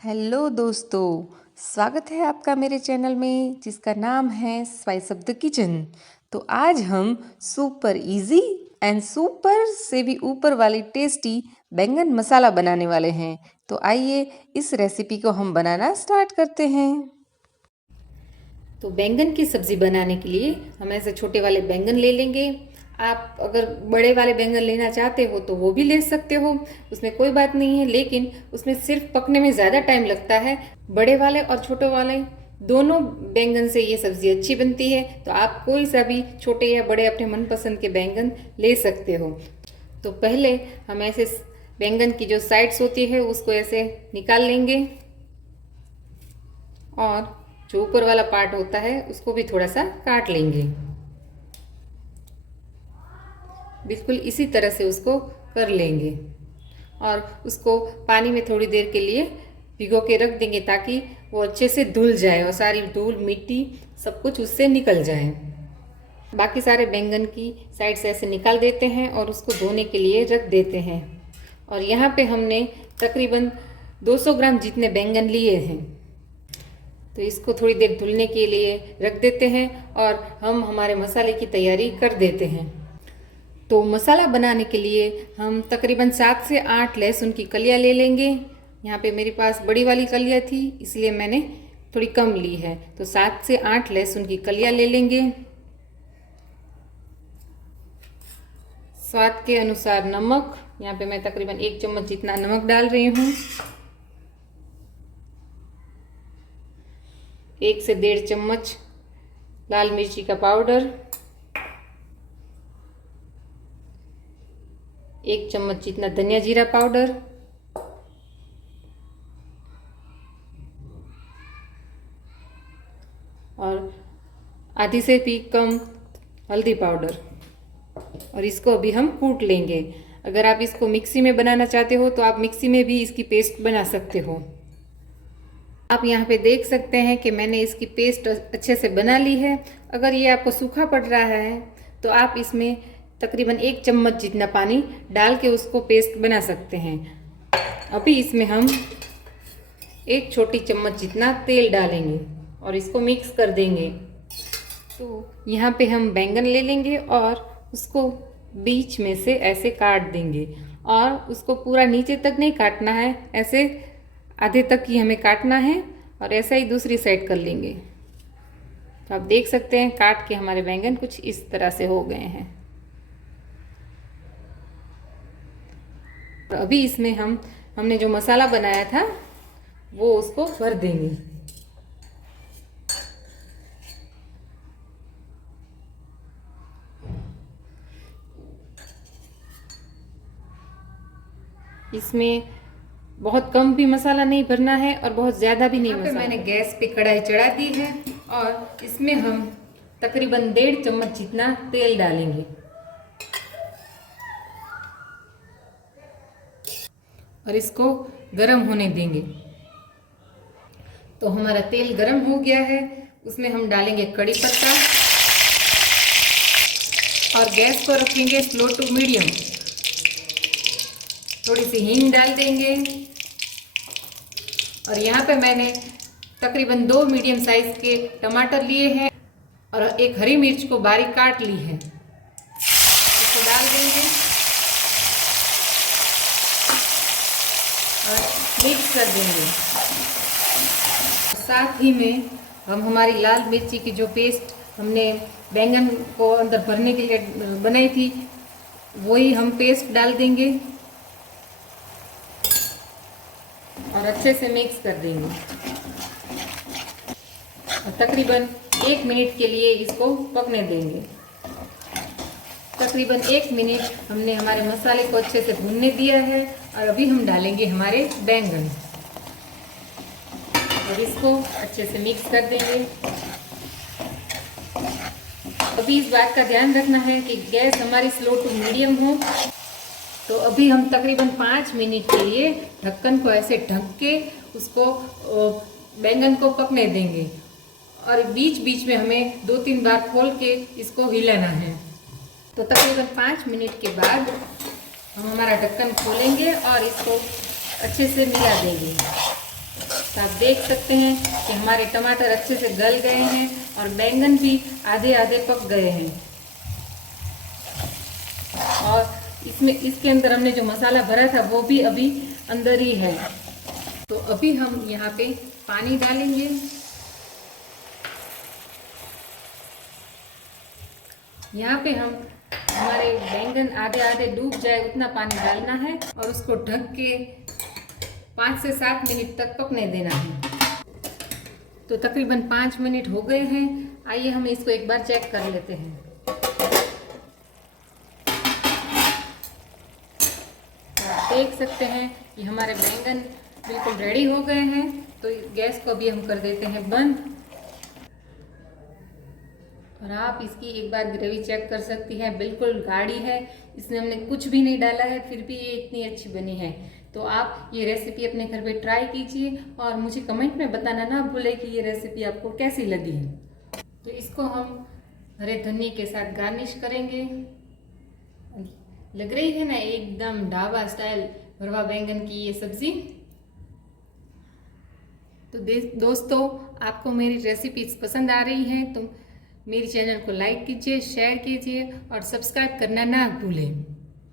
Hello दोस्तों, स्वागत है आपका मेरे चैनल में जिसका नाम है स्पाइस ऑफ द किचन। तो आज हम सुपर इजी एंड सुपर से भी ऊपर वाली टेस्टी बैंगन मसाला बनाने वाले हैं। तो आइए इस रेसिपी को हम बनाना स्टार्ट करते हैं। तो बैंगन की सब्ज़ी बनाने के लिए हम ऐसे छोटे वाले बैंगन ले लेंगे। आप अगर बड़े वाले बैंगन लेना चाहते हो तो वो भी ले सकते हो, उसमें कोई बात नहीं है, लेकिन उसमें सिर्फ पकने में ज़्यादा टाइम लगता है। बड़े वाले और छोटे वाले दोनों बैंगन से ये सब्ज़ी अच्छी बनती है। तो आप कोई सा भी छोटे या बड़े अपने मनपसंद के बैंगन ले सकते हो। तो पहले हम ऐसे बैंगन की जो साइड्स होती है उसको ऐसे निकाल लेंगे और जो ऊपर वाला पार्ट होता है उसको भी थोड़ा सा काट लेंगे। बिल्कुल इसी तरह से उसको कर लेंगे और उसको पानी में थोड़ी देर के लिए भिगो के रख देंगे ताकि वो अच्छे से धुल जाए और सारी धूल मिट्टी सब कुछ उससे निकल जाए। बाकी सारे बैंगन की साइड से ऐसे निकाल देते हैं और उसको धोने के लिए रख देते हैं। और यहाँ पे हमने तकरीबन 200 ग्राम जितने बैंगन लिए हैं। तो इसको थोड़ी देर धुलने के लिए रख देते हैं और हम हमारे मसाले की तैयारी कर देते हैं। तो मसाला बनाने के लिए हम तकरीबन 7 से 8 लहसुन की कलियां ले लेंगे। यहाँ पे मेरे पास बड़ी वाली कलियां थी इसलिए मैंने थोड़ी कम ली है। तो 7 से 8 लहसुन की कलियां ले लेंगे। स्वाद के अनुसार नमक, यहाँ पे मैं तकरीबन 1 चम्मच जितना नमक डाल रही हूँ। 1 से 1.5 चम्मच लाल मिर्ची का पाउडर, 1 चम्मच जितना धनिया जीरा पाउडर और आधी से भी कम हल्दी पाउडर। और इसको अभी हम कूट लेंगे। अगर आप इसको मिक्सी में बनाना चाहते हो तो आप मिक्सी में भी इसकी पेस्ट बना सकते हो। आप यहाँ पे देख सकते हैं कि मैंने इसकी पेस्ट अच्छे से बना ली है। अगर ये आपको सूखा पड़ रहा है तो आप इसमें तकरीबन 1 चम्मच जितना पानी डाल के उसको पेस्ट बना सकते हैं। अभी इसमें हम 1 छोटी चम्मच जितना तेल डालेंगे और इसको मिक्स कर देंगे। तो यहाँ पे हम बैंगन ले लेंगे और उसको बीच में से ऐसे काट देंगे और उसको पूरा नीचे तक नहीं काटना है, ऐसे आधे तक ही हमें काटना है और ऐसा ही दूसरी साइड कर लेंगे। तो आप देख सकते हैं काट के हमारे बैंगन कुछ इस तरह से हो गए हैं। तो अभी इसमें हमने जो मसाला बनाया था वो उसको भर देंगे। इसमें बहुत कम भी मसाला नहीं भरना है और बहुत ज़्यादा भी नहीं मसाला। मैंने गैस पे कढ़ाई चढ़ा दी है और इसमें हम तकरीबन 1.5 चम्मच जितना तेल डालेंगे और इसको गरम होने देंगे। तो हमारा तेल गरम हो गया है, उसमें हम डालेंगे कड़ी पत्ता और गैस को रखेंगे स्लो टू मीडियम। थोड़ी सी हींग डाल देंगे और यहाँ पे मैंने तकरीबन 2 मीडियम साइज के टमाटर लिए हैं और 1 हरी मिर्च को बारीक काट ली है, इसको डाल देंगे और मिक्स कर देंगे। साथ ही में हम हमारी लाल मिर्ची की जो पेस्ट हमने बैंगन को अंदर भरने के लिए बनाई थी वही हम पेस्ट डाल देंगे और अच्छे से मिक्स कर देंगे और तकरीबन 1 मिनट के लिए इसको पकने देंगे। तकरीबन 1 मिनट हमने हमारे मसाले को अच्छे से भूनने दिया है और अभी हम डालेंगे हमारे बैंगन और इसको अच्छे से मिक्स कर देंगे। अभी इस बात का ध्यान रखना है कि गैस हमारी स्लो टू मीडियम हो। तो अभी हम तकरीबन 5 मिनट के लिए ढक्कन को ऐसे ढक के उसको बैंगन को पकने देंगे और बीच बीच में हमें 2-3 बार खोल के इसको हिलाना है। तो तकरीबन 5 मिनट के बाद हम हमारा ढक्कन खोलेंगे और इसको अच्छे से मिला देंगे। तो आप देख सकते हैं कि हमारे टमाटर अच्छे से गल गए हैं और बैंगन भी आधे आधे पक गए हैं। और इसके अंदर हमने जो मसाला भरा था वो भी अभी अंदर ही है। तो अभी हम यहाँ पे पानी डालेंगे। यहाँ पे हमारे बैंगन आधे आधे डूब जाए उतना पानी डालना है और उसको ढक के 5 से 7 मिनट तक पकने देना है। तो तकरीबन 5 मिनट हो गए हैं। आइए हम इसको एक बार चेक कर लेते हैं। आप देख सकते हैं कि हमारे बैंगन बिल्कुल रेडी हो गए हैं। तो गैस को भी हम कर देते हैं बंद। और आप इसकी एक बार ग्रेवी चेक कर सकती हैं, बिल्कुल गाढ़ी है। इसमें हमने कुछ भी नहीं डाला है, फिर भी ये इतनी अच्छी बनी है। तो आप ये रेसिपी अपने घर पे ट्राई कीजिए और मुझे कमेंट में बताना ना भूलें कि ये रेसिपी आपको कैसी लगी। तो इसको हम हरे धनिया के साथ गार्निश करेंगे। लग रही है ना एकदम ढाबा स्टाइल भरवा बैंगन की ये सब्जी। तो दोस्तों, आपको मेरी रेसिपीज पसंद आ रही हैं तो मेरी चैनल को लाइक कीजिए, शेयर कीजिए और सब्सक्राइब करना ना भूलें।